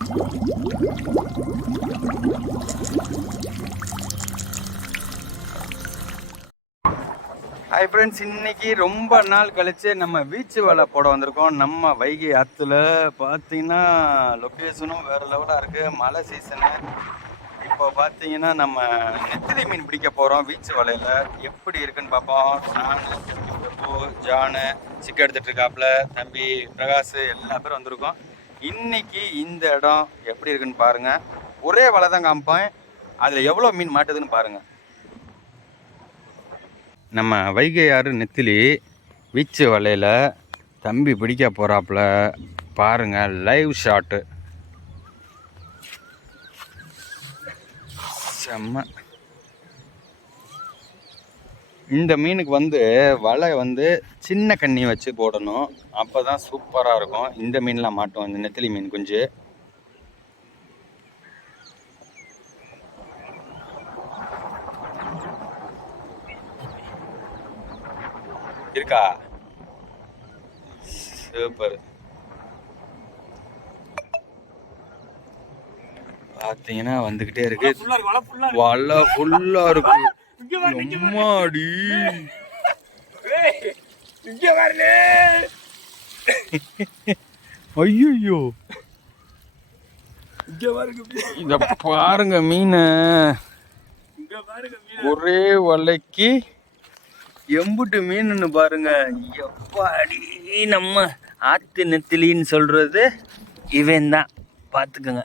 Hi friends, இன்னைக்கு ரொம்ப நாள் கழிச்சு நம்ம பீச்சு வலை போட வந்திருக்கோம். நம்ம வைகை ஆற்றுல பார்த்தீங்கன்னா லொக்கேஷனும் வேறு லெவலாக இருக்குது. மழை சீசனு. இப்போ பார்த்தீங்கன்னா நம்ம நெத்திலி மீன் பிடிக்க போகிறோம் பீச்சு வலையில். எப்படி இருக்குன்னு பார்ப்போம். நான் ஜானு சிக்க எடுத்துகிட்டு இருக்காப்புல, தம்பி பிரகாஷ் எல்லா பேரும் வந்திருக்கோம். இன்னைக்கு இந்த இடம் எப்படி இருக்குன்னு பாருங்கள். ஒரே வலை தான் காமிப்பேன், அதில் எவ்வளோ மீன் மாட்டுதுன்னு பாருங்கள். நம்ம வைகை ஆறு நெத்திலி பீச்சு வலையில் தம்பி பிடிக்க போகிறாப்புல பாருங்கள். லைவ் ஷாட்டு செம்ம. இந்த மீனுக்கு வலை சின்ன கண்ணி வச்சு போடணும், அப்போ தான் சூப்பராக இருக்கும். இந்த மீன்லாம் மாட்டோம், இந்த நெத்திலி மீன் குஞ்சு. இருக்கா? சூப்பர். பார்த்தீங்கன்னா வந்துக்கிட்டே இருக்கு. வலை ஃபுல்லா இருக்கு. அம்மாடி, ஐயோ, இத பாருங்க மீன். ஒரே வலைக்கு எம்புட்டு மீன்னு பாருங்க. எப்பாடி, நம்ம ஆத்து நெத்திலின்னு சொல்றது இவன் தான். பார்த்துக்கோங்க.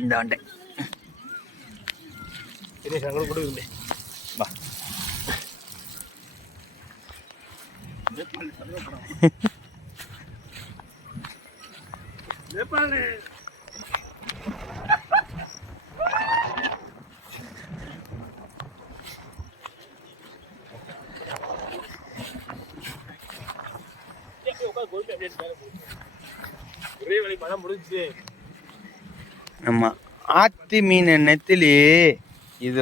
இந்த ஆண்டை வா. ஆமா, ஆத்தி மீன் நெத்திலி இது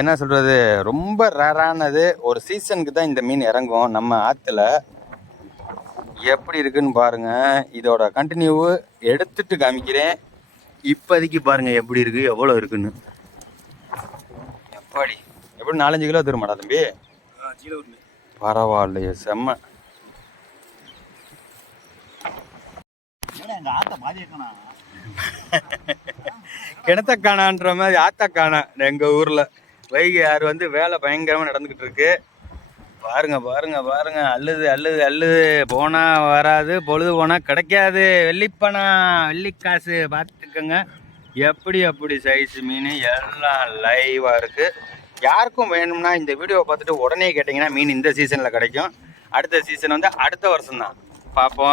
என்ன சொல்றது, ரொம்ப ரேரானது. ஒரு சீசனுக்கு தான் இந்த மீன் இறங்கும் நம்ம ஆத்துல. எப்படி இருக்குன்னு பாருங்க. இதோட கண்டினியூ எடுத்துட்டு காமிக்கிறேன். இப்போதைக்கு பாருங்க எப்படி இருக்கு, எவ்வளோ இருக்குன்னு. எப்படி 4-5 கிலோ தருமாடா தம்பி? பரவாயில்லையே, செம்ம. கிணத்த காணான்ற மாதிரி ஆத்த காணா. எங்க ஊர்ல வைகை ஆறு வேலை பயங்கரமா நடந்துகிட்டு இருக்கு. பாருங்க பாருங்க பாருங்க. அள்ளுது அள்ளுது அள்ளுது. போனா வராது, பொழுது போனா கிடைக்காது. வெள்ளிப்பணா, வெள்ளிக்காசு. பார்த்துக்கோங்க எப்படி சைஸ் மீன் எல்லாம் லைவா இருக்கு. யாருக்கும் வேணும்னா இந்த வீடியோவை பார்த்துட்டு உடனே கேட்டிங்கன்னா மீன் இந்த சீசன்ல கிடைக்கும். அடுத்த சீசன் அடுத்த வருஷம் தான் பார்ப்போம்.